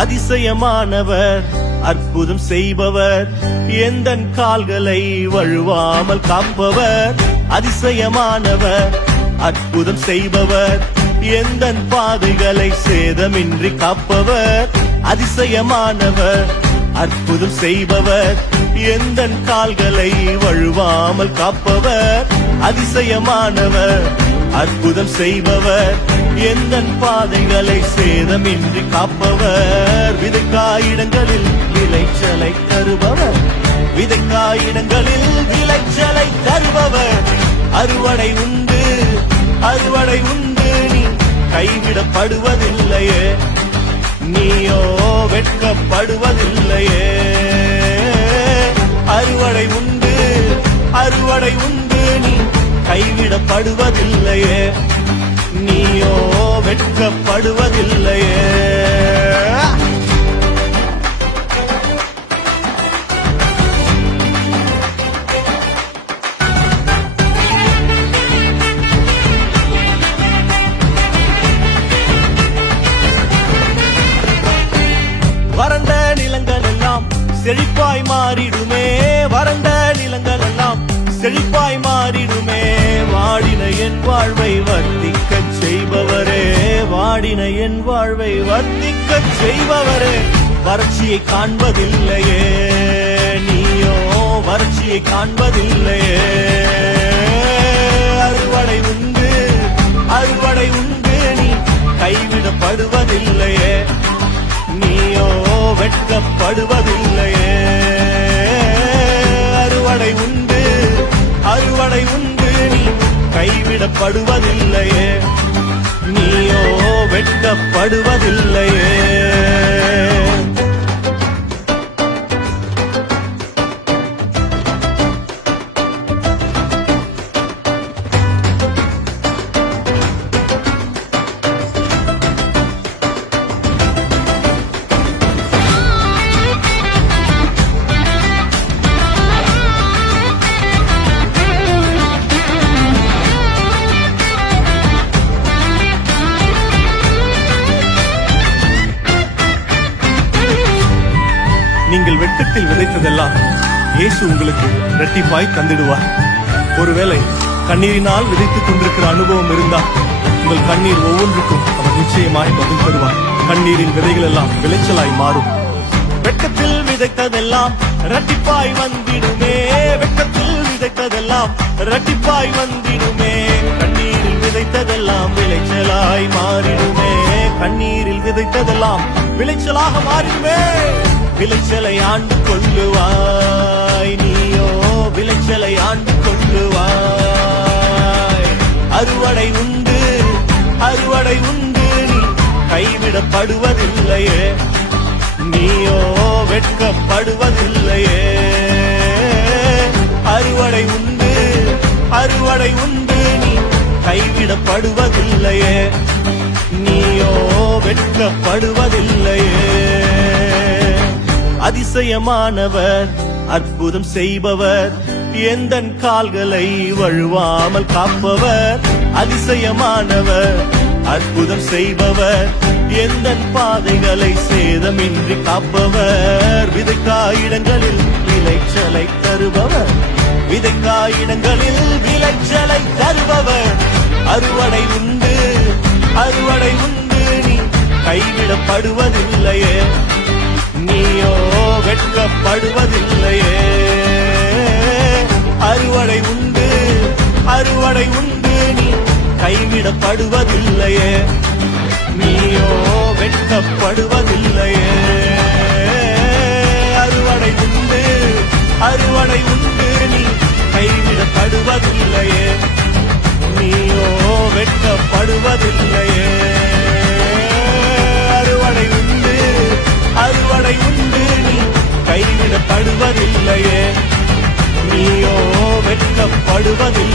அதிசயமானவர் அற்புதம் செய்பவர் எந்தன் கால்களை வழுவாமல் காப்பவர். அதிசயமானவர் அற்புதம் செய்பவர் எந்தன் பாதைகளை சேதமின்றி காப்பவர். அதிசயமானவர் அற்புதம் செய்பவர் எந்தன் கால்களை வழுவாமல் காப்பவர். அதிசயமானவர் அற்புதம் செய்பவர் எந்தன் பாதைகளை சேதமின்றி காப்பவர். விதைக்காயிடங்களில் விளைச்சலை தருபவர். விதைக்காயிடங்களில் விளைச்சலை தருபவர். அறுவடை உண்டு அறுவடை உண்டு நீ கைவிடப்படுவதில்லையே. நீயோ வெட்கப்படுவதில்லையே. அறுவடை உண்டு அறுவடை உண்டு நீ கைவிடப்படுவதில்லையே. நீயோ வெட்கப்படுவதில்லையே. வறண்ட நிலங்கள் எல்லாம் செழிப்பாய் மாறிடுமே. வறண்ட நிலங்கள் எல்லாம் செழிப்பாய் மாறிடுமே. வாடின என் வாழ்வை வர்த்திக்கச் செய்பவரே. வாடின என் வாழ்வை வர்த்திக்கச் செய்பவரே. வறட்சியை காண்பதில்லையே. நீயோ வறட்சியை காண்பதில்லையே. அறுவடை உண்டு அறுவடை உண்டு நீ கைவிடப்படுவதில்லையே. நீயோ வெட்கப்படுவதில்லையே. அறுவடை உண்டு அறுவடை உண்டு நீ கைவிடப்படுவதில்லையே. நீயோ வெட்கப்படுவதில்லையே. நீங்கள் வெட்கத்தில் விதைத்ததெல்லாம் இயேசு உங்களுக்கு இரட்டிப்பாய் தந்திடுவார். ஒருவேளை கண்ணீரினால் விதைத்துக் கொண்டிருக்கிற அனுபவம் இருந்தால் உங்கள் கண்ணீர் ஒவ்வொன்றுக்கும் அவர் நிச்சயமாய் பதில் தருவார். கண்ணீரின் விதைகள் எல்லாம் விளைச்சலாய் மாறும். வெட்கத்தில் விதைத்ததெல்லாம் இரட்டிப்பாய் வந்திடுமே. வெட்கத்தில் விதைத்ததெல்லாம் இரட்டிப்பாய் வந்திடுமே. கண்ணீரில் விதைத்ததெல்லாம் விளைச்சலாய் மாறிடுமே. கண்ணீரில் விதைத்ததெல்லாம் விளைச்சலாக மாறிடுமே. விளைச்சலை ஆண்டு கொள்ளுவாய். நீயோ விளைச்சலை ஆண்டு கொள்ளுவாய். அறுவடை உண்டு அறுவடை உண்டு நீ கைவிடப்படுவதில்லையே. நீயோ வெட்கப்படுவதில்லையே. அறுவடை உண்டு அறுவடை உண்டு நீ கைவிடப்படுவதில்லையே. நீயோ வெட்கப்படுவதில்லையே. அதிசயமானவர் அற்புதம் செய்பவர் எந்தன் கால்களை வழுவாமல் காப்பவர். அதிசயமானவர் அற்புதம் செய்பவர் எந்தன் பாதைகளை சேதமின்றி காப்பவர். விதைக்காயிடங்களில் விளைச்சலை தருபவர். விதைக்காயிடங்களில் விளைச்சலை தருபவர். அறுவடை உண்டு அறுவடை உண்டு நீ கைவிடப்படுவதில்லையே. நீயோ வெட்கப்படுவதில்லையே. அறுவடை உண்டு அறுவடை உண்டு நீ கைவிடப்படுவதில்லையே. நீயோ வெட்கப்படுவதில்லையே. அறுவடை உண்டு அறுவடை உண்டு நீ கைவிடப்படுவதில்லையே. நீயோ வெட்கப்படுவதில்லையே. அறுவடை உண்டு அறுவடை உண்டு நீ கைவிடப்படுவதில்லையே. நீயோ வெட்கப்படுவதில்லை.